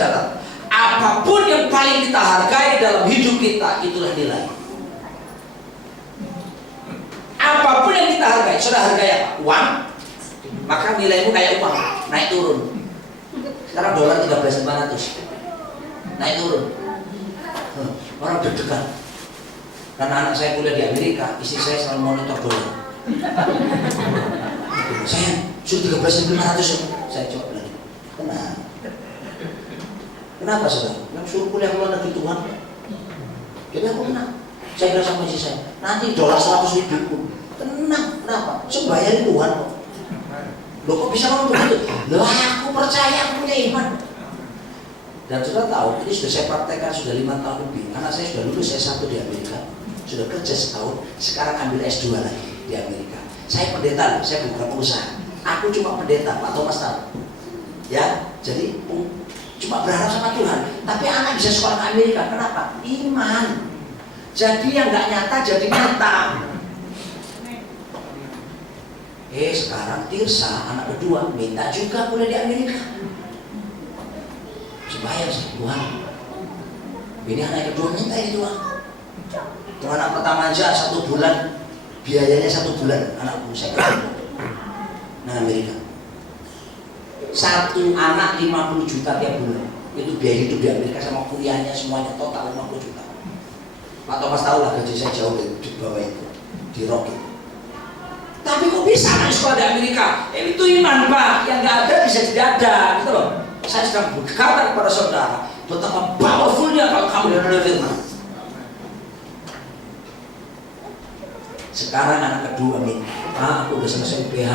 catat, apapun yang paling kita hargai dalam hidup kita, itulah nilai. Apapun yang kita hargai, sudah hargai apa? Uang, maka nilaimu kayak uang, naik turun. Sekarang dolar 13.500, naik turun. Orang deg-degan. Karena anak saya kuliah di Amerika, istri saya selalu monitor dolar. Saya sudah 13.500, saya coba bilang, tenang. Kenapa saudara? Yang suruh kuliah keluar negeri Tuhan. Jadi aku tenang. Saya bilang sama istri saya, nanti dolar 100.000 pun tenang. Kenapa? Sembahyang Tuhan kok. Loh kok bisa ngomong begitu? Loh aku percaya, aku punya iman. Dan sudah tahu, ini sudah saya praktekkan sudah 5 tahun lebih. Anak saya sudah lulus S1 di Amerika, sudah kerja setahun, sekarang ambil S2 lagi di Amerika. Saya pendeta, saya bukan pengusaha. Aku cuma pendeta, Pak Thomas tahu. Ya, jadi cuma berharap sama Tuhan. Tapi anak bisa sekolah ke Amerika, kenapa? Iman. Jadi yang nggak nyata jadi nyata. Sekarang Tirsa, anak kedua, minta juga kuliah di Amerika. Supaya Tuhan, ini anak kedua minta ini Tuhan. Tuhan anak pertama aja 1 bulan, biayanya 1 bulan anakku saya kerja nah Amerika. 1 anak 50 juta tiap bulan. Itu biaya hidup di Amerika sama kuliahnya semuanya total 50 juta. Pak Thomas tahu lah gaji saya jauh di bawah itu, di Rocky. Tapi kok bisa anak sekolah di Amerika? Itu iman Pak, yang nggak ada bisa tidak ada, gitu loh. Saya sedang berkata kepada saudara, betapa powerfulnya kalau kamu dengar firman. Sekarang anak kedua nih, Pak, aku udah selesai PH,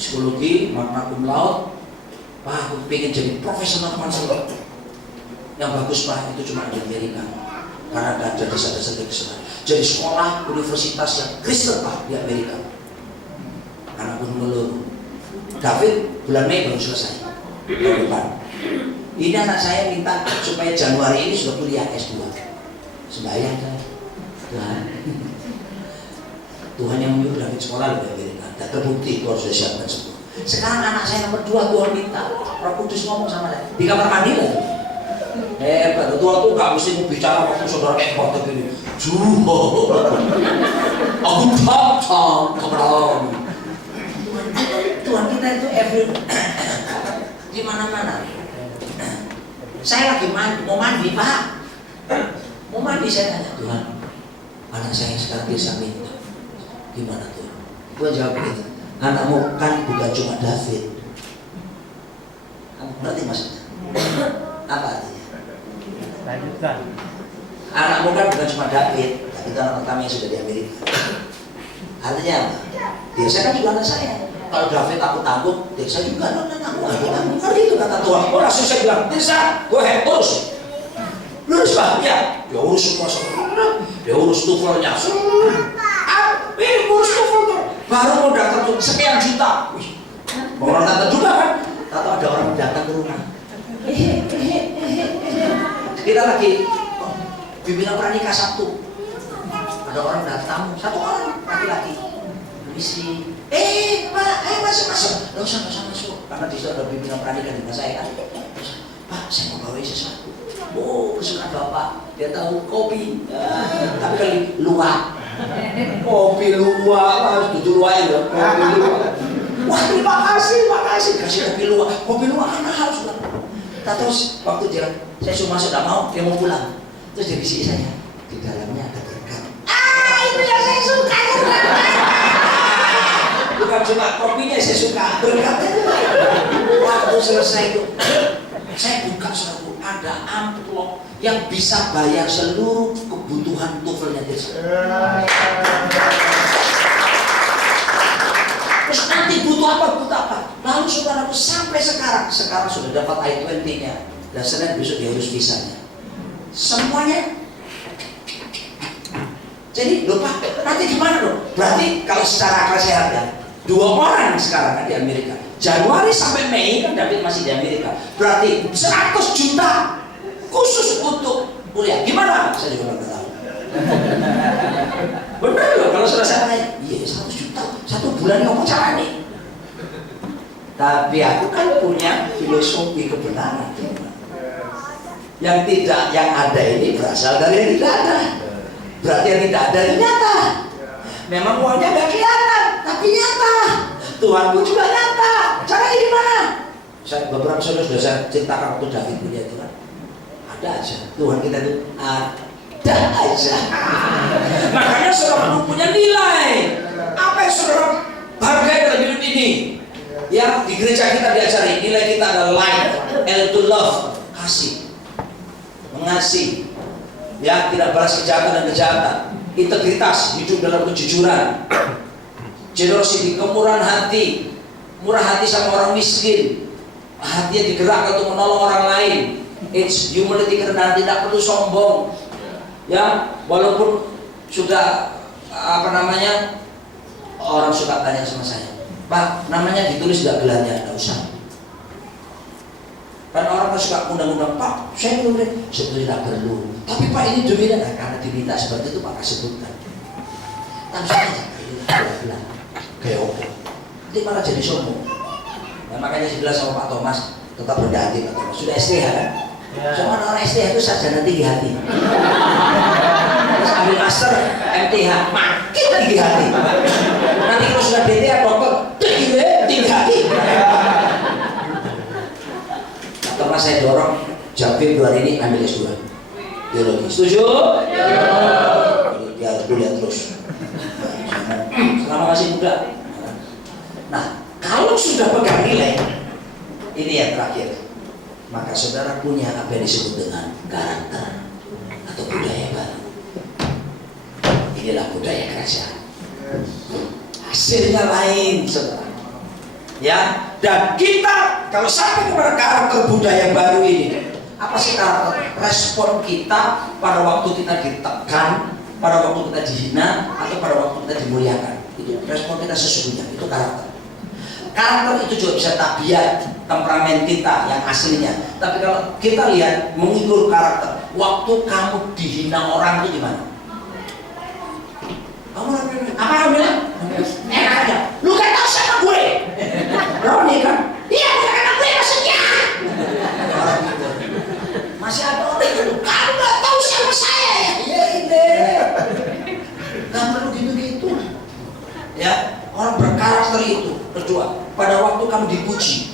psikologi, magna cum laude. Pak, aku pengen jadi profesional konselor. Yang bagus Pak, itu cuma di Amerika. Karena ada desa-desa Kristen. Jadi sekolah universitas yang Kristen Pak di Amerika. Anak pun mengeluh. David bulan Mei baru selesai. Tahun depan. Ini anak saya minta supaya Januari ini sudah kuliah S2. Sembahyang saya. Tuhan yang menyuruh David sekolah di Amerika. Dan terbukti Tuhan sudah siapkan semua. Sekarang anak saya nomor 2 Tuhan minta. Roh Kudus ngomong sama saya di kamar mandi lah. Hebat, Tuhan tuh gak mesti mau bicara waktu saudara ekor begini. Aku tak Tuhan kita itu di mana-mana. Saya lagi mau mandi, Pak. Mau mandi, saya tanya, Tuhan, anak saya sekarang bisa minta. Gimana tuh? Gue jawab begini, anakmu kan bukan cuma David. Kamu berarti maksudnya? Apa artinya? Lanjutkan. Anakmu kan bukan cuma David, tapi itu anak kami yang sudah di Amerika. Artinya apa? Dia kan juga anak saya. Kalau David aku tanggung, Tirsa juga anakku aku tanggung. Kan gitu kata Tuhan. Oh langsung saya bilang, Tirsa, gue urus. Lurus Pak, ya. Dia urus semua dia urus tuvelnya. Urus tuvel. Baru mau datang tuh sekian juta. Wih, orang datang juga kan? Atau ada orang datang ke rumah. Kita lagi pimpinan pranikah Sabtu. Ada orang datang, satu orang laki-laki. Misi, Pak, masuk. Nggak usah masuk. Karena di situ ada pimpinan pranikah di rumah saya kan. Pak, saya mau bawa sesuatu. Oh, kesukaan Bapak. Dia tahu kopi. Tapi kali luwak. Kopi luwak, harus duduk luwak ya. Kopi luwak. Wah, terima kasih. Kasih kopi luwak. Kopi luwak kan mahal sudah. Terus waktu saya cuma sudah mau, dia mau pulang. Terus dia bisik saya, di dalamnya ada berkat. Itu yang saya suka. Bukan cuma kopinya saya suka, berkatnya. Waktu selesai itu, saya buka suatu ada amplop yang bisa bayar seluruh kebutuhan tuvelnya desa. Terus nanti butuh apa? Lalu saudaraku sampai sekarang sudah dapat I-20-nya dan Senin besok dia urus visanya. Semuanya. Jadi lupa nanti gimana loh? Berarti kalau secara akal sehat ya, 2 orang sekarang kan di Amerika. Januari sampai Mei kan David masih di Amerika. Berarti 100 juta khusus untuk kuliah. Gimana? Saya juga nggak tahu. Benar loh kalau sudah saya tanya, iya 100 juta 1 bulan ngomong cara nih. Tapi aku kan punya filosofi kebenaran. Yang ada ini berasal dari yang tidak ada. Berarti yang tidak ada ini nyata. Memang uangnya nggak kelihatan, tapi nyata. Tuhanku juga nyata. Caranya gimana? Beberapa sudah saya ceritakan waktu David punya itu kan. Ada aja. Tuhan kita itu ada aja. Makanya saudara punya nilai. Apa yang saudara hargai dalam hidup ini? Yang di gereja kita diajari nilai kita adalah light, to love, kasih, mengasihi, ya tidak balas kejahatan dan kejahatan, integritas, hidup dalam kejujuran, generosity, kemurahan hati, murah hati sama orang miskin, hatinya digerakkan untuk menolong orang lain, it's humility, kerendahan, tidak perlu sombong, ya walaupun sudah orang suka tanya sama saya, Pak, namanya ditulis gak gelarnya? Gak usah. Kan orang suka undang-undang, Pak, saya nulis sebetulnya tidak perlu. Tapi Pak ini demi karena diminta seperti itu Pak sebutkan. Langsung aja gelar. Kayak apa? Nanti malah jadi sombong. Nah, makanya saya bilang sama Pak Thomas, tetap rendah hati Pak Thomas. Sudah STH kan? Soalnya orang STH itu sarjana tinggi hati. Terus ambil master MTH, makin tinggi hati. Nanti kalau sudah DTA dokter, tinggi hati. Thomas saya dorong, Februari ini ambil S2 teologi. Setuju? Ya, kuliah terus. Selama masih muda. Nah, kalau sudah pegang nilai, ini yang terakhir. Maka saudara punya apa yang disebut dengan karakter atau budaya baru. Inilah budaya kerajaan. Hasilnya lain, saudara. Ya, dan kita kalau sampai kepada karakter budaya baru ini, apa sih karakter? Respon kita pada waktu kita ditekan, pada waktu kita dihina, atau pada waktu kita dimuliakan. Itu respon kita sesungguhnya, itu karakter. Karakter itu juga bisa tabiat, temperamen kita yang aslinya. Tapi kalau kita lihat mengukur karakter, waktu kamu dihina orang itu gimana? Kamu apa yang bilang? Enak aja. Lu kan tahu siapa gue? Roni kan? Iya, bukan anak gue maksudnya. Orang gitu. Masih ada orang itu. Kamu nggak tahu siapa saya ya? Iya ini. Gak perlu gitu-gitu. Ya, orang berkarakter itu. Kedua, pada waktu kamu dipuji,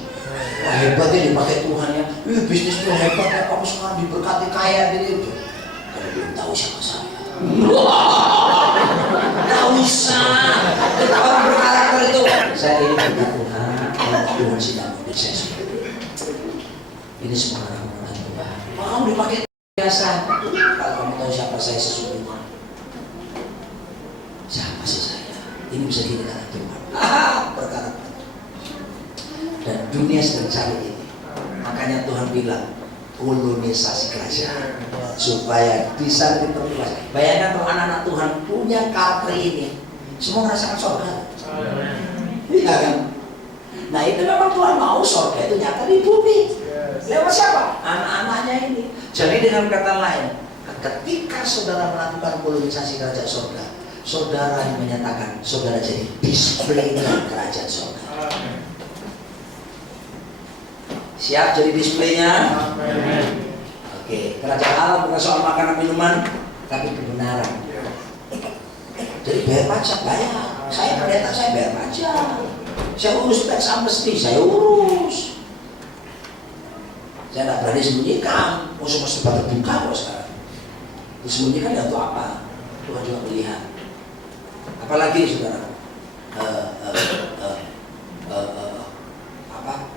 Wah, hebatnya dipakai Tuhan ya. Bisnisnya hebat ya, kamu sekarang diberkati kaya gitu. Kalau belum tahu siapa saya. Nggak usah. Kita orang berkarakter itu. Saya ini berkat Tuhan. Tuhan sedang memberi saya seperti ini. Ini semua orang Tuhan. Maka kamu dipakai biasa. Kalau kamu tahu siapa saya sesungguhnya. Siapa sih saya? Ini bisa dikatakan Tuhan. Berkarakter. Dan dunia sedang cari ini. Makanya Tuhan bilang kolonisasi kerajaan supaya bisa diperluas. Bayangkan kalau anak-anak Tuhan punya karakter ini, semua merasakan surga. Iya kan? Nah itu memang Tuhan mau surga itu nyata di bumi. Lewat siapa? Anak-anaknya ini. Jadi dengan kata lain, ketika saudara melakukan kolonisasi kerajaan surga, saudara menyatakan saudara jadi display kerajaan surga. Siap jadi displaynya? Oke, kerajaan Allah bukan soal makanan minuman, tapi kebenaran. Jadi bayar pajak, bayar. Saya pendeta, saya bayar pajak. Saya urus tax amnesty, saya urus. Saya tidak berani sembunyikan. Semua serba terbuka kok sekarang. Disembunyikan ya untuk apa? Tuhan juga melihat. Apalagi saudara,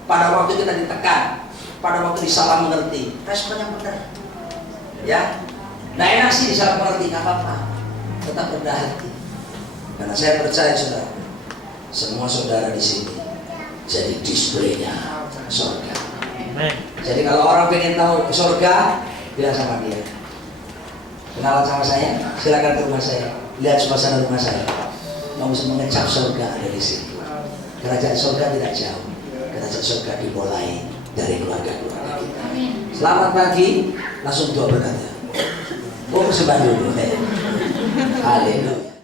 pada waktu kita ditekan, pada waktu disalah mengerti, responnya benar, ya. Nah enak sih disalah mengerti, nggak apa-apa, tetap rendah hati. Karena saya percaya saudara, semua saudara di sini jadi displaynya surga. Jadi kalau orang pengen tahu surga, bilang sama dia, kenalan sama saya, silakan ke rumah saya, lihat suasana rumah saya, mau bisa mengecap surga ada di sini. Kerajaan surga tidak jauh. Kerajaan surga dimulai dari keluarga-keluarga kita. Selamat pagi, langsung doa berkata. Mau persembahan dulu. Haleluya.